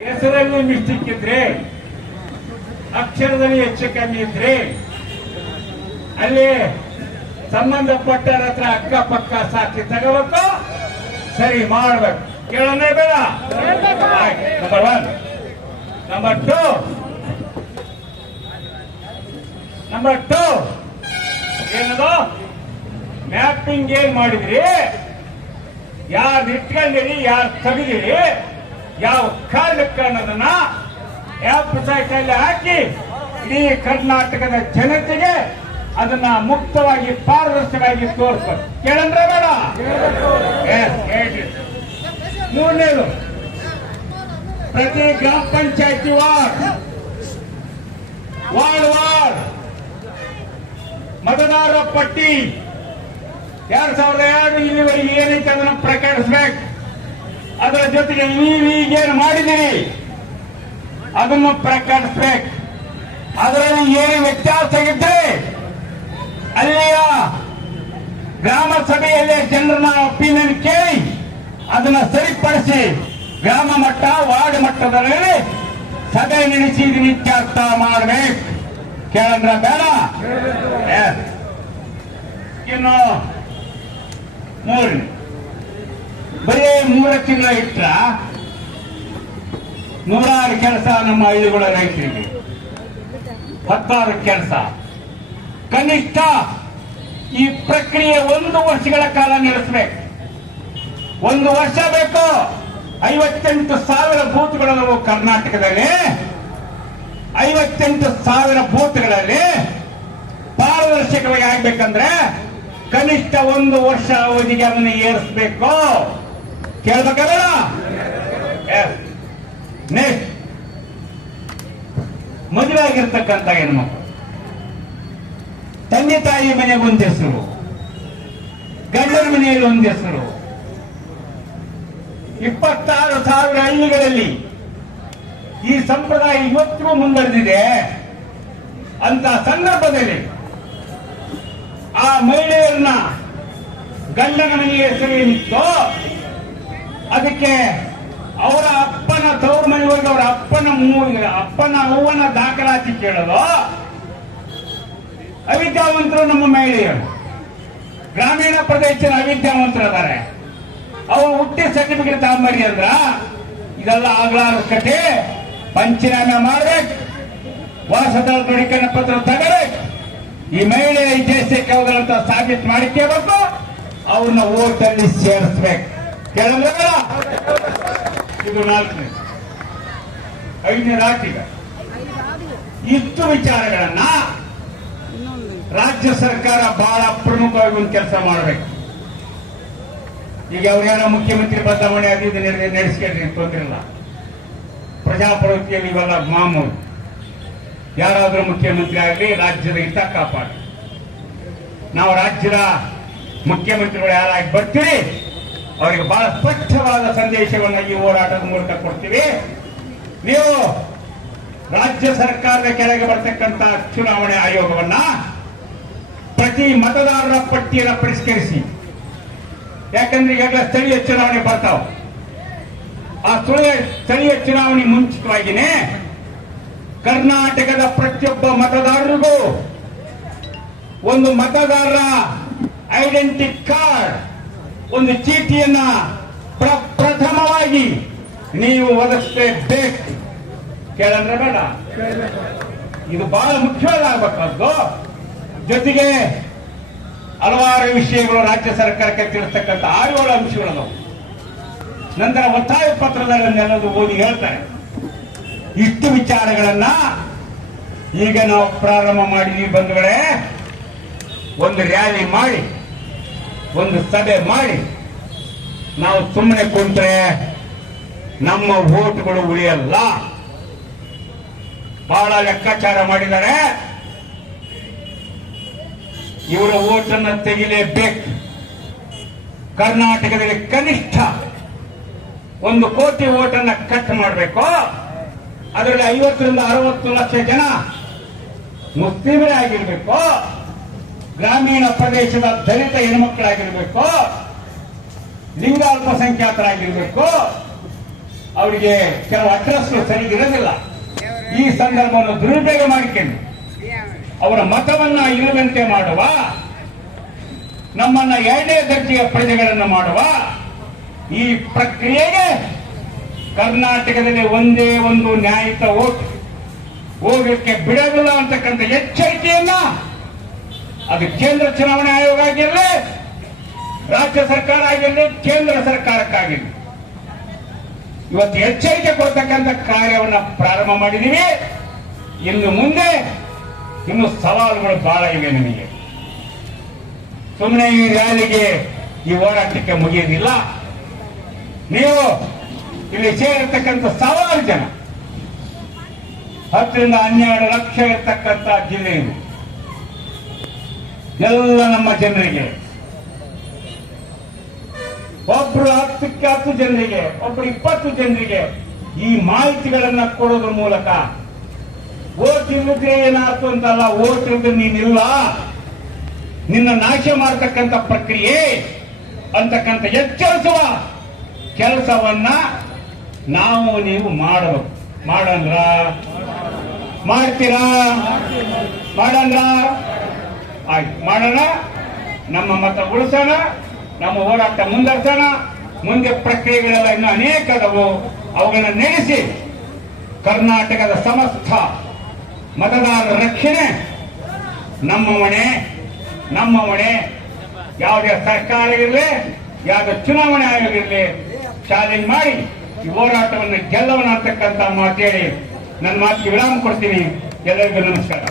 ಹೆಸರಲ್ಲಿ ಮಿಸ್ಟೇಕ್ ಇದ್ರೆ, ಅಕ್ಷರದಲ್ಲಿ ಹೆಚ್ಚು ಕಮ್ಮಿ ಇದ್ರೆ ಅಲ್ಲಿ ಸಂಬಂಧಪಟ್ಟರ ಹತ್ರ ಅಕ್ಕಪಕ್ಕ ಸಾಕ್ಷಿ ತಗೋಬೇಕು, ಸರಿ ಮಾಡ್ಬೇಕು. ಕೇಳೋಣ ಬೇಡ. ನಂಬರ್ 1. ನಂಬರ್ 2 ಏನದು ಮ್ಯಾಪಿಂಗ್ ಏನ್ ಮಾಡಿದ್ರಿ, ಯಾರು ಇಟ್ಕೊಂಡಿರಿ, ಯಾರು ತೆಗೆದಿರಿ, ಯಾವ ಕಾರಣಕ್ಕೆ ಅನ್ನೋದನ್ನ ವೆಬ್ಸೈಟ್ ಅಲ್ಲಿ ಹಾಕಿ ಇಡೀ ಕರ್ನಾಟಕದ ಜನತೆಗೆ ಅದನ್ನ ಮುಕ್ತವಾಗಿ ಪಾರದರ್ಶಕವಾಗಿ ತೋರಿಸ್ಬೇಕು. ಕೇಳಂದ್ರೆ ಬೇಡ. ಮೂರನೇದು, ಪ್ರತಿ ಗ್ರಾಮ ಪಂಚಾಯತಿ ವಾರ್ಡ್ ಮತದಾರರ ಪಟ್ಟಿ 2002 ಇಲ್ಲಿವರೆಗೆ ಏನೈತೆ ಅದನ್ನು ಪ್ರಕಟಿಸಬೇಕು. ಅದರ ಜೊತೆಗೆ ಈಗೇನು ಮಾಡಿದಿರಿ ಅದನ್ನು ಪ್ರಕಟಿಸಬೇಕು. ಅದರಲ್ಲಿ ಏನು ವ್ಯತ್ಯಾಸ ಇದ್ರೆ ಅಲ್ಲಿಯ ಗ್ರಾಮ ಸಭೆಯಲ್ಲಿ ಜನರನ್ನ ಒಪಿನಿಯನ್ ಕೇಳಿ ಅದನ್ನ ಸರಿಪಡಿಸಿ ಗ್ರಾಮ ಮಟ್ಟ ವಾರ್ಡ್ ಮಟ್ಟದಲ್ಲಿ ಸಭೆ ನಡೆಸಿ ಇತ್ಯರ್ಥ ಮಾಡಬೇಕು. ಕೇಳಂದ್ರ ಬೇಡ. ಇನ್ನು 3 ಬರೀ 3 ತಿಂಗಳ ಇಟ್ಟ 106 ಕೆಲಸ ನಮ್ಮ ಹಳ್ಳಿಗಳ ರೈತರಿಗೆ, 16 ಕೆಲಸ. ಕನಿಷ್ಠ ಈ ಪ್ರಕ್ರಿಯೆ 1 ವರ್ಷಗಳ ಕಾಲ ನಡೆಸಬೇಕು. 1 ವರ್ಷ ಬೇಕು. 58,000 ಬೂತ್ಗಳಲ್ಲೂ ಕರ್ನಾಟಕದಲ್ಲಿ 58,000 ಬೂತ್ಗಳಲ್ಲಿ ಪಾರದರ್ಶಕವಾಗಿ ಆಗ್ಬೇಕಂದ್ರೆ ಕನಿಷ್ಠ 1 ವರ್ಷ ಅವಧಿಗೆ ಅದನ್ನು ಏರಿಸಬೇಕು. ಕೇಳ್ಬೇಕಲ್ಲ. ನೆಕ್ಸ್ಟ್, ಮದುವೆ ಆಗಿರ್ತಕ್ಕಂಥ ಹೆಣ್ಮಕ್ಳು ತಂದೆ ತಾಯಿ ಮನೆಗೆ ಒಂದು ಹೆಸರು, ಗಂಡನ ಮನೆಯಲ್ಲಿ ಒಂದು ಹೆಸರು. 26,000 ಹಳ್ಳಿಗಳಲ್ಲಿ ಈ ಸಂಪ್ರದಾಯ ಇವತ್ತಿಗೂ ಮುಂದುವರೆದಿದೆ. ಅಂತ ಸಂದರ್ಭದಲ್ಲಿ ಆ ಮಹಿಳೆಯರನ್ನ ಗಂಡನ ಮನೆಯ ಹೆಸರು ಏನಿತ್ತು ಅದಕ್ಕೆ ಅವರ ಅಪ್ಪನ ತವರು ಮನೆ ಹೋಗಿ ಅವರ ಅಪ್ಪನ ಅವ್ವನ ದಾಖಲಾತಿ ಕೇಳಲು ಅವಿದ್ಯಾವಂತರು ನಮ್ಮ ಮಹಿಳೆಯರು. ಗ್ರಾಮೀಣ ಪ್ರದೇಶದ ಅವಿದ್ಯಾವಂತರು ಅದಾರೆ. ಅವರು ಹುಟ್ಟಿ ಸರ್ಟಿಫಿಕೇಟ್ ತಗೊಂಬರಿ ಅಂದ್ರ ಇದೆಲ್ಲ ಆಗ್ಲಾರ ಕತೆ. ಪಂಚನಾಮ ಮಾಡ್ಬೇಕು, ವಾಸದ ದೃಢೀಕರಣ ಪತ್ರ ತಗೋಬೇಕು. ಈ ಮಹಿಳೆ ಈ ದೇಶಕ್ಕೆ ಹೋಗಲಂತ ಸಾಬೀತು ಮಾಡಿಕೇಬೇಕು. ಅವ್ರನ್ನ ಓಟಲ್ಲಿ ಸೇರಿಸ್ಬೇಕು. ಕೇಳಿದ್ರೆ ಇದು 4ನೇ. 5ನೇ ರಾಜ್ಯ ಇಷ್ಟು ವಿಚಾರಗಳನ್ನ ರಾಜ್ಯ ಸರ್ಕಾರ ಬಹಳ ಪ್ರಮುಖವಾಗಿ ಒಂದು ಕೆಲಸ ಮಾಡಬೇಕು. ಈಗ ಅವ್ರ್ಯಾರ ಮುಖ್ಯಮಂತ್ರಿ ಬದಲಾವಣೆ ಅದು ನಡೆಸ್ಕೊಂಡ್ರಿ ತೊಂದ್ರಿಲ್ಲ. ಪ್ರಜಾಪ್ರಭುತ್ವದಲ್ಲಿ ಇವೆಲ್ಲ ಮಾಮೂಲು. ಯಾರಾದ್ರೂ ಮುಖ್ಯಮಂತ್ರಿ ಆಗಲಿ ರಾಜ್ಯದ ಹಿತ ಕಾಪಾಡಿ. ನಾವು ರಾಜ್ಯದ ಮುಖ್ಯಮಂತ್ರಿಗಳು ಯಾರಾಗಿ ಬರ್ತೀರಿ ಅವರಿಗೆ ಬಹಳ ಸ್ಪಷ್ಟವಾದ ಸಂದೇಶವನ್ನು ಈ ಹೋರಾಟದ ಮೂಲಕ ಕೊಡ್ತೀವಿ. ನೀವು ರಾಜ್ಯ ಸರ್ಕಾರದ ಕೆಳಗೆ ಬರ್ತಕ್ಕಂಥ ಚುನಾವಣೆ ಆಯೋಗವನ್ನ ಪ್ರತಿ ಮತದಾರರ ಪಟ್ಟಿಯನ್ನು ಪರಿಷ್ಕರಿಸಿ. ಯಾಕಂದ್ರೆ ಈಗಾಗಲೇ ಸ್ಥಳೀಯ ಚುನಾವಣೆ ಬರ್ತಾವ. ಆ ಸ್ಥಳೀಯ ಚುನಾವಣೆ ಮುಂಚಿತವಾಗಿನೇ ಕರ್ನಾಟಕದ ಪ್ರತಿಯೊಬ್ಬ ಮತದಾರರಿಗೂ ಒಂದು ಮತದಾರರ ಐಡೆಂಟಿ ಕಾರ್ಡ್, ಒಂದು ಚೀಟಿಯನ್ನ ಪ್ರಥಮವಾಗಿ ನೀವು ಒದಗಿಸಬೇಕು. ಕೇಳಂದ್ರೆ ಬೇಡ. ಇದು ಬಹಳ ಮುಖ್ಯವಾಗಬೇಕಾದ್ದು. ಜೊತೆಗೆ ಹಲವಾರು ವಿಷಯಗಳು ರಾಜ್ಯ ಸರ್ಕಾರಕ್ಕೆ ತಿಳಿಸ್ತಕ್ಕಂಥ 6-7 ಅಂಶಗಳು. ನಂತರ ಒತ್ತಾಯ ಪತ್ರದಲ್ಲೆಲ್ಲದು ಓದಿ ಹೇಳ್ತಾರೆ. ಇಷ್ಟು ವಿಚಾರಗಳನ್ನ ಈಗ ನಾವು ಪ್ರಾರಂಭ ಮಾಡಿದೀವಿ ಬಂಧುಗಳೇ. ಒಂದು ರ್ಯಾಲಿ ಮಾಡಿ, ಒಂದು ಸಭೆ ಮಾಡಿ ನಾವು ಸುಮ್ಮನೆ ಕುಂತ್ರೆ ನಮ್ಮ ವೋಟ್ಗಳು ಉಳಿಯಲ್ಲ. ಬಹಳ ಲೆಕ್ಕಾಚಾರ ಮಾಡಿದ್ದಾರೆ. ಇವರ ವೋಟನ್ನು ತೆಗಿಲೇಬೇಕು. ಕರ್ನಾಟಕದಲ್ಲಿ ಕನಿಷ್ಠ 1 ಕೋಟಿ ವೋಟನ್ನು ಕಟ್ ಮಾಡಬೇಕು. ಅದರಲ್ಲಿ 50ರಿಂದ 60 ಲಕ್ಷ ಜನ ಮುಸ್ಲಿಮರೇ ಆಗಿರಬೇಕು. ಗ್ರಾಮೀಣ ಪ್ರದೇಶದ ದಲಿತ ಹೆಣ್ಮಕ್ಕಳಾಗಿರ್ಬೇಕು. ಲಿಂಗ ಅಲ್ಪಸಂಖ್ಯಾತರಾಗಿರ್ಬೇಕು. ಅವರಿಗೆ ಕೆಲವು ಅಡ್ರೆಸ್ ಸರಿ ಇರೋದಿಲ್ಲ. ಈ ಸಂದರ್ಭವನ್ನು ದುರುಪಯೋಗ ಮಾಡಿಕೊಂಡು ಅವರ ಮತವನ್ನ ಇರುವಂತೆ ಮಾಡುವ, ನಮ್ಮನ್ನ ಎರಡನೇ ದರ್ಜೆಯ ಪ್ರಜೆಗಳನ್ನು ಮಾಡುವ ಈ ಪ್ರಕ್ರಿಯೆಗೆ ಕರ್ನಾಟಕದಲ್ಲಿ ಒಂದೇ ಒಂದು ನ್ಯಾಯಯುತ ವೋಟ್ ಹೋಗಲಿಕ್ಕೆ ಬಿಡೋದಿಲ್ಲ ಅಂತಕ್ಕಂಥ ಎಚ್ಚರಿಕೆಯನ್ನ ಅದು ಕೇಂದ್ರ ಚುನಾವಣಾ ಆಯೋಗ ಆಗಿರಲಿ, ರಾಜ್ಯ ಸರ್ಕಾರ ಆಗಿರಲಿ, ಕೇಂದ್ರ ಸರ್ಕಾರಕ್ಕಾಗಿರಲಿ ಇವತ್ತು ಎಚ್ಚರಿಕೆ ಕೊಡ್ತಕ್ಕಂಥ ಕಾರ್ಯವನ್ನು ಪ್ರಾರಂಭ ಮಾಡಿದೀವಿ. ಇನ್ನು ಮುಂದೆ ಇನ್ನು ಸವಾಲುಗಳು ಬಹಳ ಇವೆ. ನಮಗೆ ಸುಮ್ಮನೆ ಈ ರ್ಯಾಲಿಗೆ ಈ ಹೋರಾಟಕ್ಕೆ ಮುಗಿಯೋದಿಲ್ಲ. ನೀವು ಇಲ್ಲಿ ಸೇರಿರ್ತಕ್ಕಂಥ 1000 ಜನ 10 ರಿಂದ 12 ಲಕ್ಷ ಇರ್ತಕ್ಕಂಥ ಜಿಲ್ಲೆ ಇದು. ಎಲ್ಲ ನಮ್ಮ ಜನರಿಗೆ, ಒಬ್ರು 10ಕ್ಕೆ 10 ಜನರಿಗೆ, ಒಬ್ರು 20 ಜನರಿಗೆ ಈ ಮಾಹಿತಿಗಳನ್ನ ಕೊಡೋದ್ರ ಮೂಲಕ ಓಟ್ ಇಲ್ಲದೆ ಏನಾಯ್ತು ಅಂತಲ್ಲ, ಓಟ್ ಇಲ್ಲದೆ ನೀನಿಲ್ಲ, ನಿನ್ನ ನಾಶ ಮಾಡತಕ್ಕಂಥ ಪ್ರಕ್ರಿಯೆ ಅಂತಕ್ಕಂಥ ಎಚ್ಚರಿಸುವ ಕೆಲಸವನ್ನ ನಾವು ನೀವು ಮಾಡಬೇಕು. ಮಾಡಂದ್ರ ಮಾಡ್ತೀರಾ? ಮಾಡಂದ್ರ ಆಯ್ತು, ಮಾಡೋಣ. ನಮ್ಮ ಮತ ಉಳಿಸೋಣ, ನಮ್ಮ ಹೋರಾಟ ಮುಂದುವರ್ಸೋಣ. ಮುಂದೆ ಪ್ರಕ್ರಿಯೆಗಳೆಲ್ಲ ಇನ್ನೂ ಅನೇಕ ಅದವು, ಅವುಗಳನ್ನ ನಡೆಸಿ ಕರ್ನಾಟಕದ ಸಮಸ್ತ ಮತದಾರರ ರಕ್ಷಣೆ ನಮ್ಮ ಹೊಣೆ. ಯಾವುದೇ ಸರ್ಕಾರ ಇರಲಿ, ಯಾವುದೇ ಚುನಾವಣೆ ಆಯೋಗ ಇರಲಿ, ಚಾಲೆಂಜ್ ಮಾಡಿ ಈ ಹೋರಾಟವನ್ನು ಗೆಲ್ಲೋಣ ಅಂತಕ್ಕಂಥ ಮಾತು ಹೇಳಿ ನನ್ನ ಮಾತಿಗೆ ವಿರಾಮ ಕೊಡ್ತೀನಿ. ಎಲ್ಲರಿಗೂ ನಮಸ್ಕಾರ.